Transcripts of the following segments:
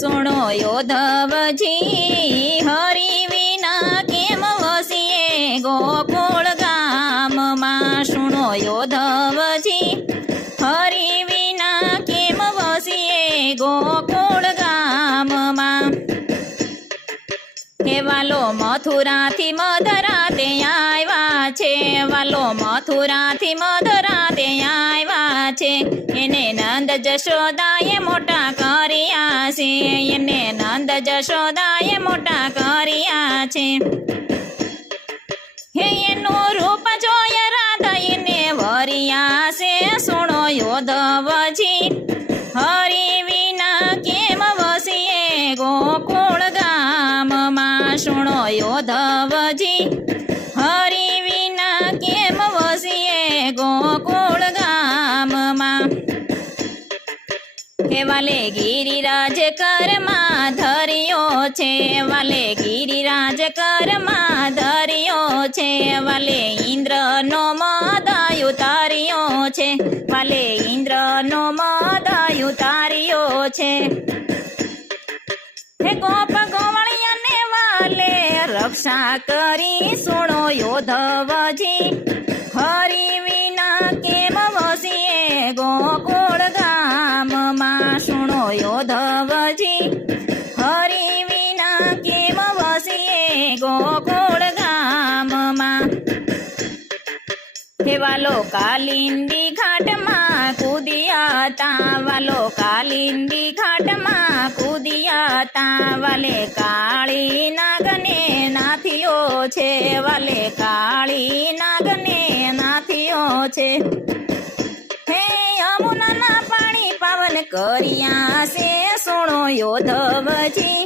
સુણો યોધવજી હરિ વિના કેમ વસીએ ગોકુળ ગામમાં સુણો યોધવજી હરિ વિના કેમ વસીએ ગોકુળ ગામમાં હે વાલો મથુરાથી મધરા તે આવ્યા છે વાલો મથુરાથી મધરા તે આવ્યા છે એને નંદ જશોદાએ મોટા કર્યા છે એને નંદ જશોદાએ મોટા કર્યા છે હે એનું રૂપ જોય રાધા એને વરિયા છે સુણો યોધવજી હરિ વિના કેમ વસીએ ગોકુળ ગામમાં સુણો યોધવજી હરિ વિના કેમ વસીએ ગોકુળ ગામમાં હે વાલે ગિરિરાજ કરમાં ધર્યો છે વાલે ગિરિરાજ કરમાં ધર્યો છે વાલે ઇન્દ્રનો મદ ઉતાર્યો છે વાલે ઇન્દ્રનો મદ ઉતાર્યો છે હે ગોપ ગોવળિયાને વાલે રક્ષા કરી સુણો યોધવજી હરિ વિના કેમ વસીએ ગોકુળ ગામમાં સુણો યોધવજી હરિ વિના કેમ વસીએ ગોકુળ ગામમાં હે વાલો કાલિંદી ઘાટમાં કૂદિયા તા વાલો કાલિંદી ઘાટમાં કૂદિયા તા વાલે કાળી નાગને નાથિયો છે વાલે કાળી નાગને નાથિયો છે હે યમુનાના પાણી પાવન કર્યા છે સુણો યોધવજી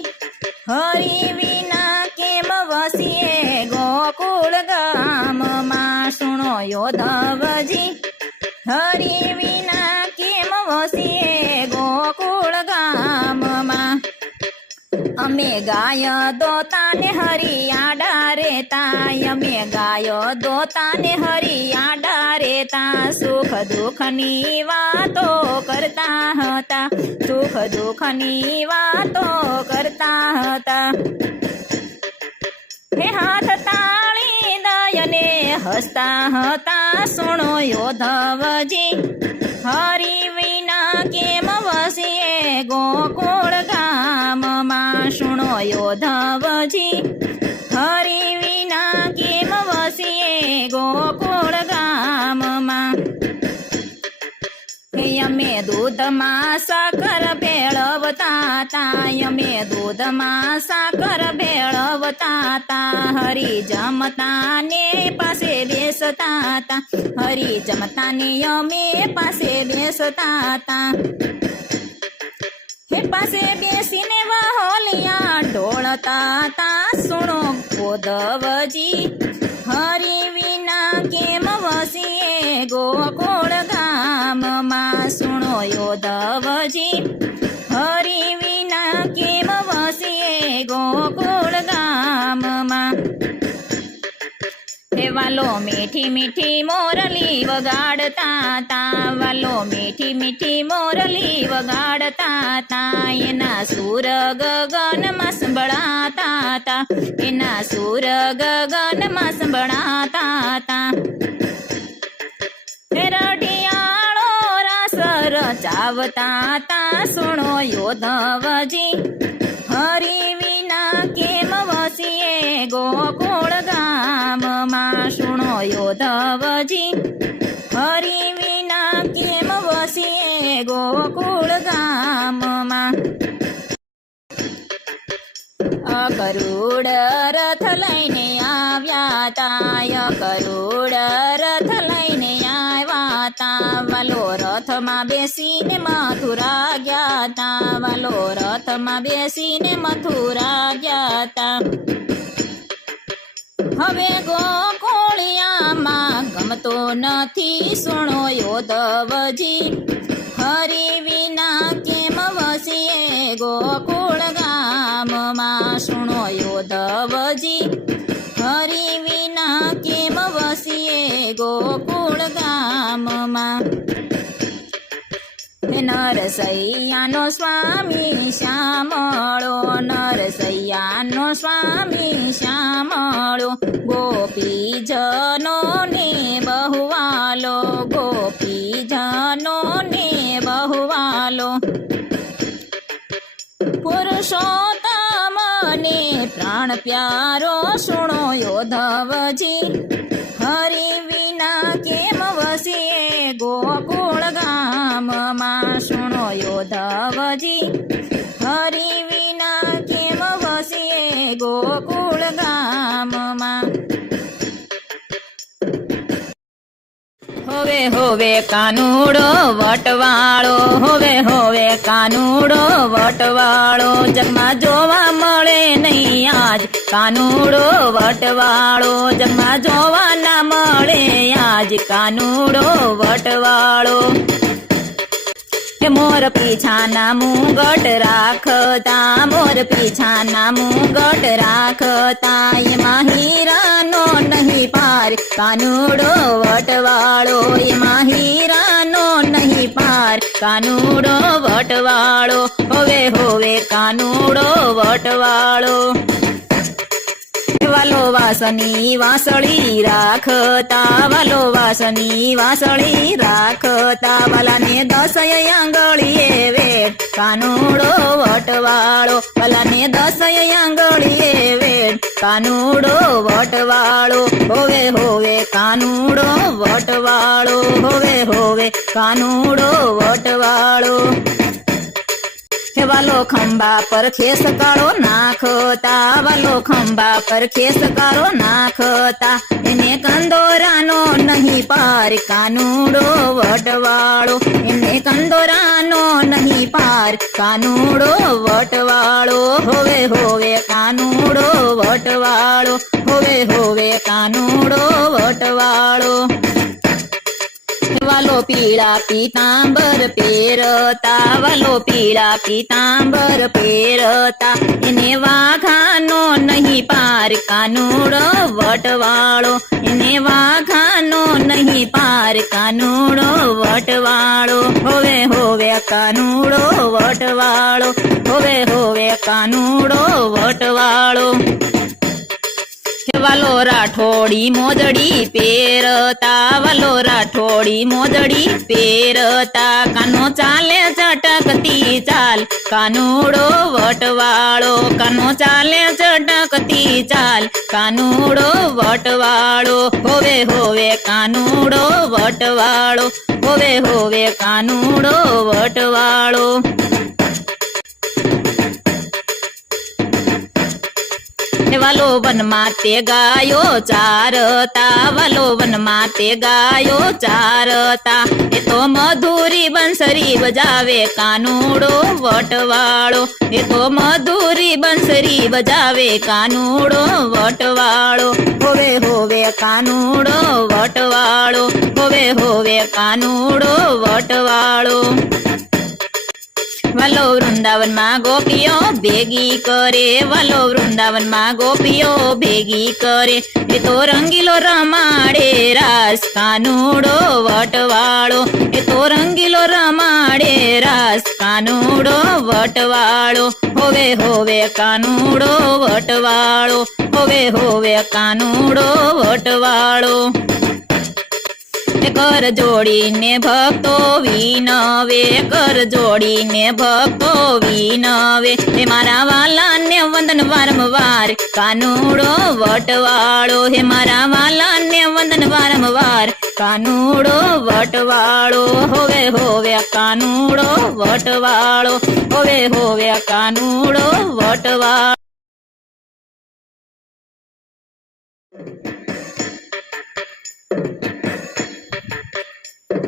હરિ વિના કેમ વસીએ ગોકુળ ગામમાં સુણો યોધવજી હરિ વિના કેમ વસીએ ગોકુળ ગામમાં અમે ગાય દોતાને હરિયાડા રેતા અમે ગાય દોતાને હરિયાડા રેતા સુખ દુઃખની વાતો કરતા હતા સુખ દુઃખની વાતો કરતા હતા હે હાથ તાળી દયને હસતા હતા સુણો યોધવજી હરિ વિના કેમ વસીએ ગોકુળ ગામમાં સુણો યોધવજી હરિ વિના કેમ વસીએ ગોકુળ ગામમાં અમે દૂધમાં સાકર ભેળવતા તા અમે દૂધમાં સાકર ભેળવતા તા હરિ જમતા ને પાસે બેસતા તા હરિ જમતા ને અમે પાસે બેસતા તા હે પાસે બેસીને વાહોલિયા ઢોળતા તા સુણો યોધવજી હરિ વિના કેમ વસીએ ગોકુળ ગામમાં સુણો યોધવજી હરિ વિના કેમ વસીએ ગોકુળ ગામમાં હે વાલો મીઠી મીઠી મોરલી વગાડતા તા વાલો મીઠી મીઠી મોરલી વગાડતા તા એના સુર ગગનમાં સંભળાતા તા એના સુર ગગનમાં સંભળાતા તા હે રઢિયાળો રાસ રચાવતા તા સુણો યોધવજી હરિ વિના કેમ વસીએ ગોકુળ ગામમાં સુણો યોધવજી હરિ વિના કેમ વસીએ ગોકુળ ગામમાં ગરુડ રથ લઈને આવ્યા તા ગરુડ રથ લઈને આવ્યા તા વાલો રથમાં બેસીને મથુરા ગયા તા વાલો રથમાં બેસીને મથુરા ગયા તા હવે ગોકુળિયામાં ગમતો નથી સુણો યોધવજી હરિ વિના કેમ વસીએ ગોકુળ ગામમાં સુણો યોધવજી હરિ વિના કેમ વસીએ ગોકુળ ગામમાં નરસૈયાનો સ્વામી શ્યામળો, નરસૈયાનો સ્વામી શ્યામળો, ગોપીજનો ને બહુવાલો, ગોપીજનો ને બહુવાલો, પુરુષોત્તમ ને પ્રાણ પ્યારો સુણો યોધવજી, હરિ વિના કેમ વસીએ ગોકુળ ગામમાં, સુણો યોધવજી, હરિ વિના કેમ વસીએ ગોકુળ ગામમાં. હોવે હોવે કાનુડો વટવાળો, હોવે હોવે કાનુડો વટવાળો, જગમાં જોવા મળે નહીં આજ કાનુડો વટવાળો, જગમાં જોવા ના મળે આજ કાનુડો વટવાળો. મોર પીછાના મુગટ રાખતા, મોર પીછાના મુગટ રાખતા, એમાં હીરાનો નહીં પાર કાનુડો વટવાળો, એમાં હીરાનો નહીં પાર કાનુડો વટવાળો, હોવે હોવે કાનુડો વટવાળો. વાલો વાસની વાસળી રાખતા, વાલો વાસની વાસળી રાખતા, વાલાને 10 આંગળીએ વેટ કાનુડો વટવાળો, વાલાને 10 આંગળીએ વેટ કાનુડો વટવાળો, હોવે હોવે કાનુડો વટવાળો, હોવે હોવે કાનુડો વટવાળો. વાલો ખંભા પર ખેસ કાળો નાખતા, વાલો ખંભા પર ખેસ કાળો નાખતા, એને કંદોરાનો નહીં પાર કાનુડો વટવાળો, એને કંદોરાનો નહીં પાર કાનુડો વટવાળો, હોવે હોવે કાનુડો વટવાળો, હોવે હોવે કાનુડો વટવાળો. વાલો પીળા પીતાંબર પહેરતા, વાલો પીળા પીતાંબર પહેરતા, એને વાઘાનો નહીં પાર કાનુડો વટવાળો, એને વાઘાનો નહીં પાર કાનુડો વટવાળો, હોવે હોવે કાનુડો વટવાળો, હોવે હોવે કાનુડો વટવાળો. વાલો રાઠોડી મોજડી પહેરતા, વાલો રાઠોડી મોજડી પહેરતા, કાનો ચાલે ચટકતી ચાલ કાનુડો વટવાળો, કાનો ચાલે ચટકતી ચાલ કાનુડો વટવાળો, હોવે હોવે કાનુડો વટવાળો, હોવે હોવે કાનુડો વટવાળો. વાલો વનમાં તે ગાયો ચારતા, વાલો વનમાં તે ગાયો ચારતા, એ તો મધુરી બંસરી બજાવે કાનુડો વટવાળો, એ તો મધુરી બંસરી બજાવે કાનુડો વટવાળો, હોવે હોવે કાનુડો વટવાળો, હોવે હોવે કાનુડો વટવાળો. વાલો વૃંદાવનમાં ગોપીઓ ભેગી કરે, વાલો વૃંદાવનમાં ગોપીઓ ભેગી કરે, એ તો રંગીલો રમાડે રાસ કાનુડો વટવાળો, એ તો રંગીલો રમાડે રાસ કાનુડો વટવાળો, હોવે હોવે કાનુડો વટવાળો, હોવે હોવે કાનુડો વટવાળો. કર જોડીને ભક્તો વિનવે, કર જોડીને ભક્તો વિનવે, હે મારા વાલાને વંદન વારંવાર કાનુડો વટવાળો, હે મારા વાલાને વંદન વારંવાર કાનુડો વટવાળો, હોવે હોવે કાનુડો વટવાળો, હોવે હોવે કાનુડો વટવાળો.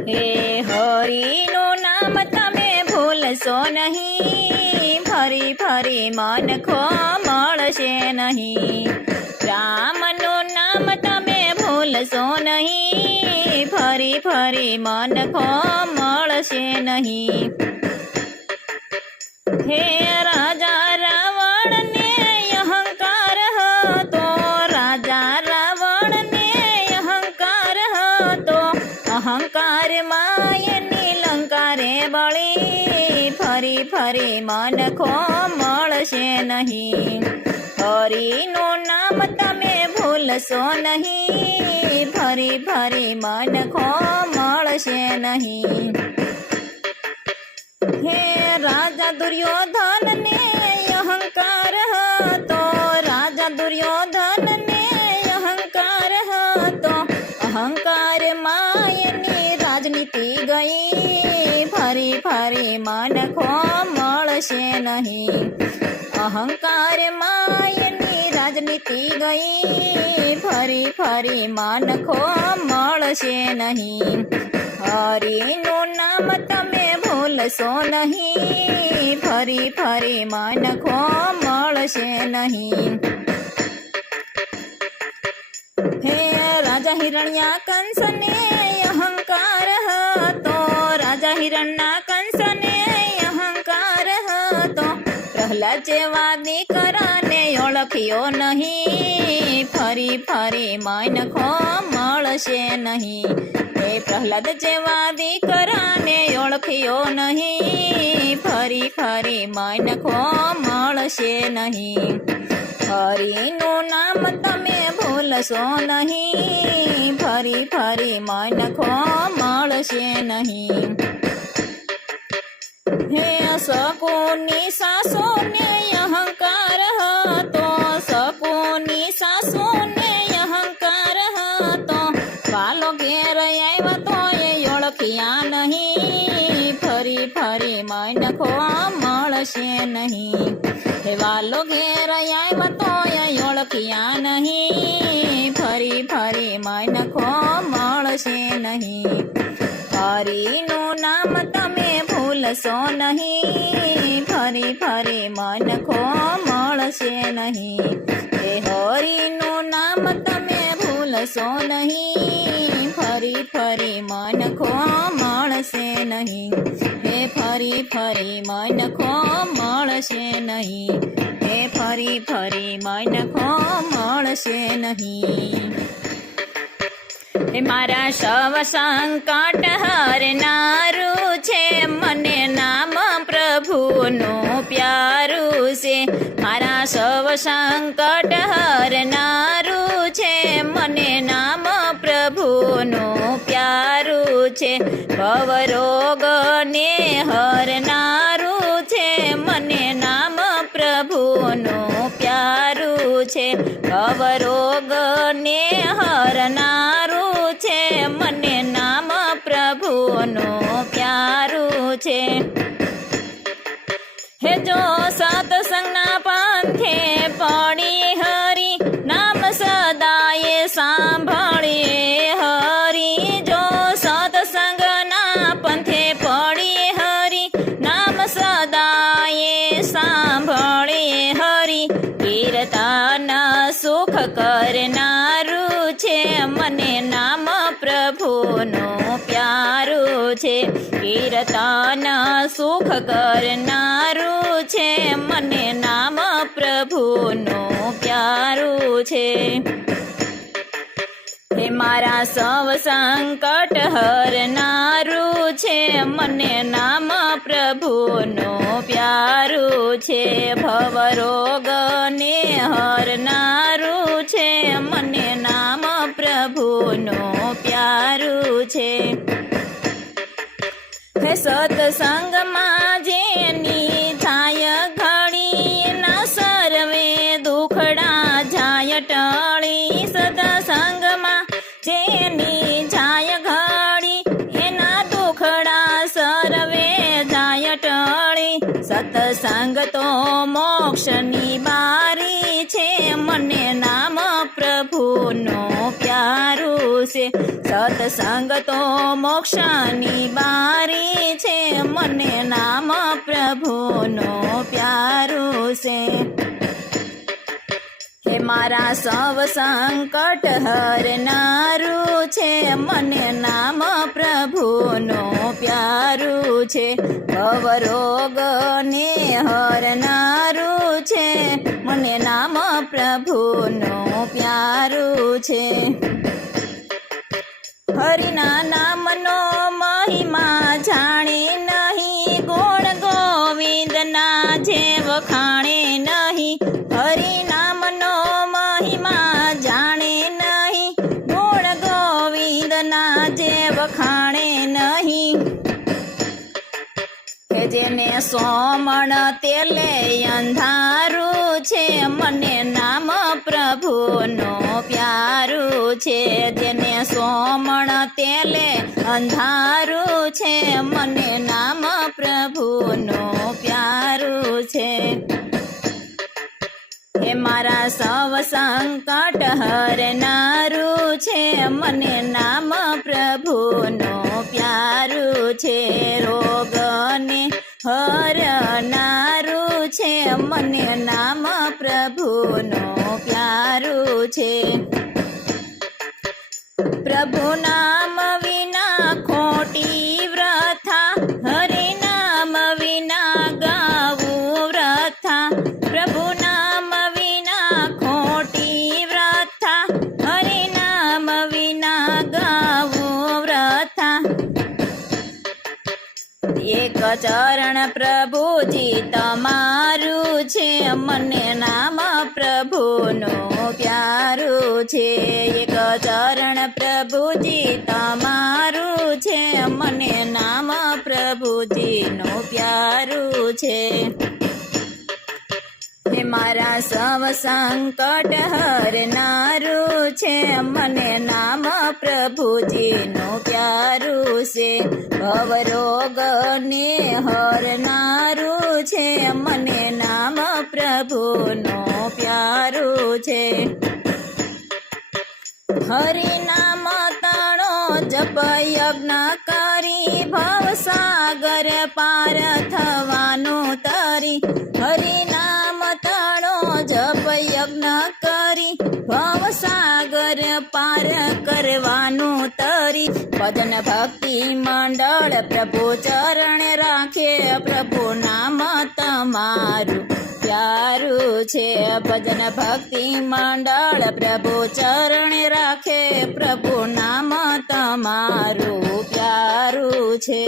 હે હરિનું નામ તમે ભૂલશો નહીં, ફરી ફરી મન ખો મળશે નહીં, રામનું નામ તમે ભૂલશો નહીં, ફરી ફરી મન ખો મળશે નહીં. હે રાજા રાવણને અહંકાર હતો, રાજા રાવણને અહંકાર હતો, અહંકાર માં એની લંકારે બળી ફરી મનખો મળશે નહીં. હરિનું નામ તમે ભૂલશો નહીં, ફરી ફરી મનખો મળશે નહીં. હે રાજા દુર્યોધન ને અહંકાર હતો, રાજા દુર્યોધન ને અહંકાર હતો. અહંકાર માયની રાજનીતિ ગઈ, ફરી ફરી મનખો મળશે નહીં. અહંકાર માયની રાજનીતિ ગઈ, ફરી ફરી મનખો મળશે નહીં. હરિનું નામ તમે ભૂલશો નહીં, ફરી ફરી મનખો મળશે નહીં. હે રાજા હિરણ્યા કંસને અહંકાર હતો, રાજા હિરણ્યા કંસને અહંકાર હતો. પ્રહલાદ જેવા દીકરાને ઓળખ્યો નહીં, ફરી ફરી મનખો મળશે નહીં. હે પ્રહલાદ જેવા દીકરાને ઓળખ્યો નહીં, ફરી ફરી મનખો મળશે નહીં. હરિનું નામ તમે ભૂલશો નહીં, ફરી ફરી મનખો મળશે નહીં. હે શકુની સાસુને અહંકાર હતો, શકુની સાસુને અહંકાર હતો. વાલો ઘેર આવ્યા તો એ ઓળખ્યા નહીં, ફરી ફરી મનખો મળશે નહીં. હે વાલો ઘેર આવ્યા તો એ ઓળખ્યા નહીં, ફરી ફરી મનખો મળશે નહીં. હરિનું નામ તમે ભૂલશો નહીં, ફરી ફરી મનખો મળશે નહીં. હે હરિનું નામ તમે ભૂલશો નહીં, ફરી ફરી મનખો મળશે નહીં. હે ફરી ફરી મનખો મળશે નહીં, હે ફરી ફરી મનખો મળશે નહીં. હે મારા સવ સંકટ હરનારું છે, મને નામ પ્રભુનું પ્યારું છે. મારા સવ સંકટ હરનારું છે, મને નામ પ્રભુનું પ્યારું છે. ભવરોગને હરનારું છે, મને નામ પ્રભુનું પ્યારું છે. ભવરોગને હરનારું છે, મને નામ પ્રભુનું પ્યારું છે. હે જો સત્સંગના પંથે પડી હરી, નામ સદાય સાંભળીએ હરી. જો સત્સંગના પંથે પડી હરી, નામ સદાય સાંભળીએ હરી. કીર્તન સુખ કરનારું છે, મને નામ પ્રભુનું પ્યારું છે. કીર્તન સુખ કરનારું છે, મને નામ પ્રભુનું પ્યારું છે. હે મારા સવ સંકટ હરનારું છે, મને નામ પ્રભુનું પ્યારું છે. ભવરોગને હરનારું છે, મને નામ પ્રભુનું પ્યારું છે. હે સત્સંગમાં જેની થાય ઘડી, ના સર્વે દુખડા જાય ટળી. સત્સંગમાં જેની જાય ઘડી, એના દુખડા સર્વે જાય ટળી. સત્સંગ તો મોક્ષની બારી છે, મને નામ પ્રભુનું પ્યારું છે. સત્સંગ તો મોક્ષની બારી છે, મને નામ પ્રભુનું પ્યારું છે. હે મારા સવ સંકટ હરનારું છે, મને નામ પ્રભુનું પ્યારું છે. ભવરોગને હરનારું છે, મને નામ પ્રભુનું પ્યારું છે. હરિના નામનો મહિમા જાણે નહીં, ગુણ ગોવિંદ સોમણ તેલે અંધારું છે, મને નામ પ્રભુનું પ્યારું છે. જેને સોમણ તેલે અંધારું છે, મને નામ પ્રભુનું પ્યારું છે. હે મારા સૌ સંકટ હરનારું છે, મને નામ પ્રભુનું પ્યારું છે. રોગને હરનારું છે, મને નામ પ્રભુનું પ્યારું છે. પ્રભુ નામ વિના ખોટી વ્રથા, હરિ નામ વિના ગાવું વ્રથા. પ્રભુ નામ વિના ખોટી વ્રથા, હરિ નામ વિના ગાવું વ્રથા. એક ચરણ પ્રભુજી તમારું છે, મને નામ પ્રભુનું પ્યારું છે. એક ચરણ પ્રભુજી તમારું છે, મને નામ પ્રભુજીનું પ્યારું છે. હે મારા સૌ સંકટ હરનારું છે, મને નામ પ્રભુજીનું પ્યારું છે. ભવરોગને હરનારું છે, મને નામ પ્રભુનું પ્યારું છે. હરિનામ તણો જપ યજ્ઞ કરી, ભવસાગર પાર થવાનું તરી. હરિનામ તણો જપ યજ્ઞ કરી, ભવસાગર પાર કરવાનું તરી. ભજન ભક્તિ મંડળ પ્રભુ ચરણ રાખે, પ્રભુ નામ તમારું પ્યારું છે. ભજન ભક્તિ મંડળ પ્રભુ ચરણ રાખે, પ્રભુ નામ તમારું પ્યારું છે.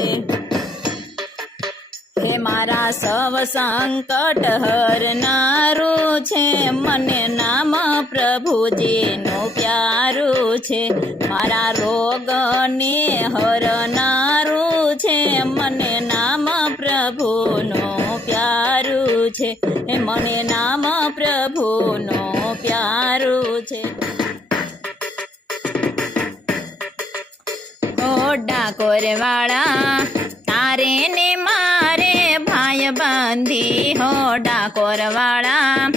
હે મારા સૌ સંકટ હરનારું છે, મને નામ પ્રભુજીનું પ્યારું છે. મારા રોગને હરનારું છે, મને નામ પ્રભુનું પ્યારું છે. હે મને નામ પ્રભુનું પ્યારું છે. ઓ ડાકોર વાળા તારે ને મારે ભાઈ બંધી, હો ડાકોર વાળા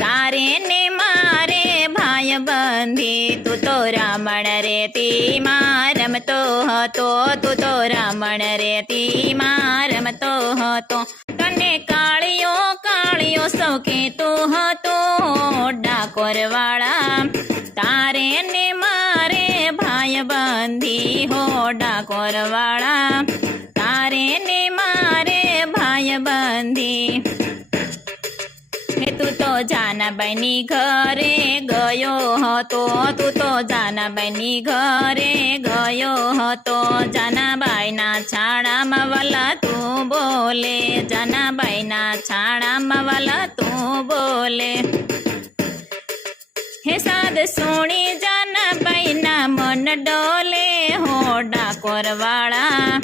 તારે ને મારે ભાઈ બંધી. તું તો રામણ રેતીમાં રમતો હતો, તું તો રામણ રેતીમાં રમતો હતો. તને કાળિયો કાળિયો સૌ કહેતો હતો, ડાકોર વાળા તારે ને મારે ભાઈ બંધી, હો ડાકોર વાળા તારે ને મારે ભાઈ બંધી. તું તો જાનાબાઈની ઘરે ગયો હતો, તું તો જાનાબાઈની ઘરે ગયો હતો. જાનાબાઈના છાણામાં વાલા તું બોલે, જાનાબાઈના છાણામાં વાલા તું બોલે. હે સાદ સોણી જાનાબાઈના મન ડોલે, હો ડાકોર વાળા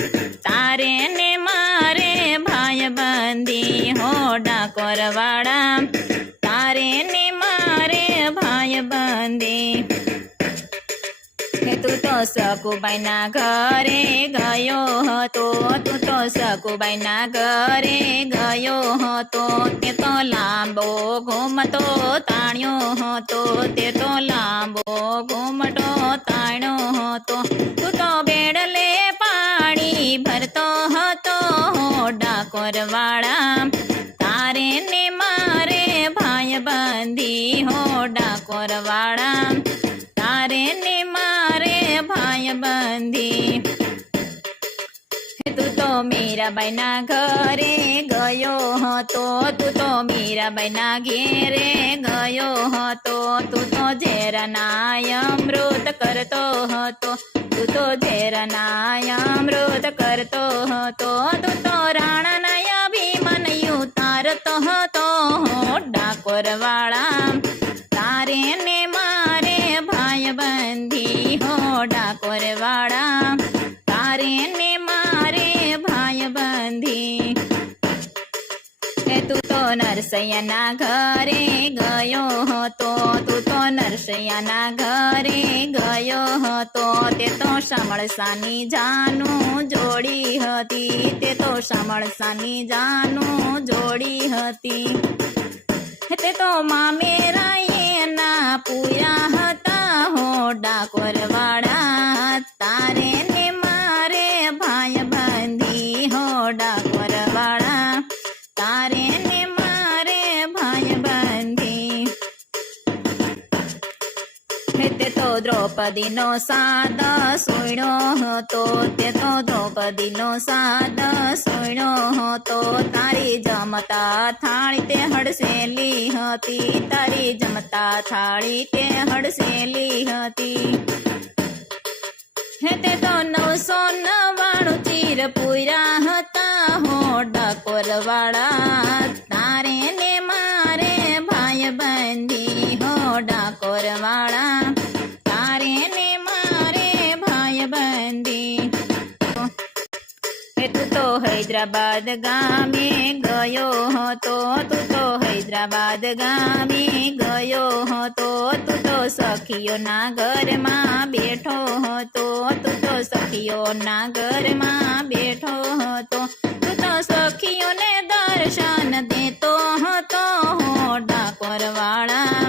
તારે ને મારે ભાઈ બંધી, હો ડાકોર વાળા તારે ને મારે ભાઈ બંધી. તું તો સકુબાઈના ઘરે ગયો હતો, તું તો સકુબાઈના ઘરે ગયો હતો. તે તો લાંબો ઘૂમતો તાણ્યો હતો, તે તો લાંબો ઘૂમટો તાણ્યો હતો. તું તો બેડલે પાણી ભરતો હતો, ડાકોર વાળા તારે ને મારે ભાઈ બંધી, હો ડાકોર વાળા તારે ને મારે ભાઈ બંધી. તું તો મીરાબાઈના ઘરે ગયો હતો, તું તો મીરાબાઈના ઘેરે ગયો હતો. તું તો ઝેરના અમૃત કરતો હતો, તું તો ઝેરના અમૃત કરતો હતો. તું તો રાણાના અભિમન્યુ તારતો હતો, ડાકોર વાળા તારે ને મારે ભાઈ બંધી, હો ડાકોર વાળા તારે ને મારે ભાઈ બંધી. નરસૈયાના ઘરે ગયો હતો, તું તો નરસૈયાના ઘરે ગયો હતો. તે તો શામળસાની જાનું જોડી હતી, તે તો શામળસાની જાનું જોડી હતી. તે તો મામેરાએ ના પૂયા હતા હો ડાકોર વાળા, તારે ને મારે ભાઈ બંધી હો ડાકોર વાળા, તારે ને મારે ભાઈ બંધી. તે તો દ્રૌપદીનો સાદ સોયણો હતો, તે તો દ્રૌપદીનો સાદ સોયણો હતો. તારી જમતા થાળી તે હડસેલી હતી, તારી જમતા થાળી તે હડસેલી હતી. તે તો 999 ચીર પૂર્યા હતા હો ડાકોર વાળા, તારે ને મારે ભાઈ બંધી હો ડાકોર વાળા, તારે ને મારે ભાઈ બંધી. તું તો હૈદરાબાદ ગામે ગયો હતો, તું તો હૈદરાબાદ ગામે ગયો હતો. તું તો સખીઓના ઘરમાં બેઠો હતો, તું તો સખીઓના ઘરમાં બેઠો હતો. તું તો સખીઓને દર્શન દેતો હતો હો ડાકોર વાળા,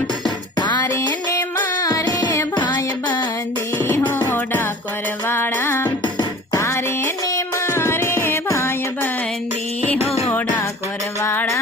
તારે ને મારે ભાઈ બંધી હો ડાકોર વાળા, તારે ને મારે ભાઈ બંધી હો ડાકોર વાળા.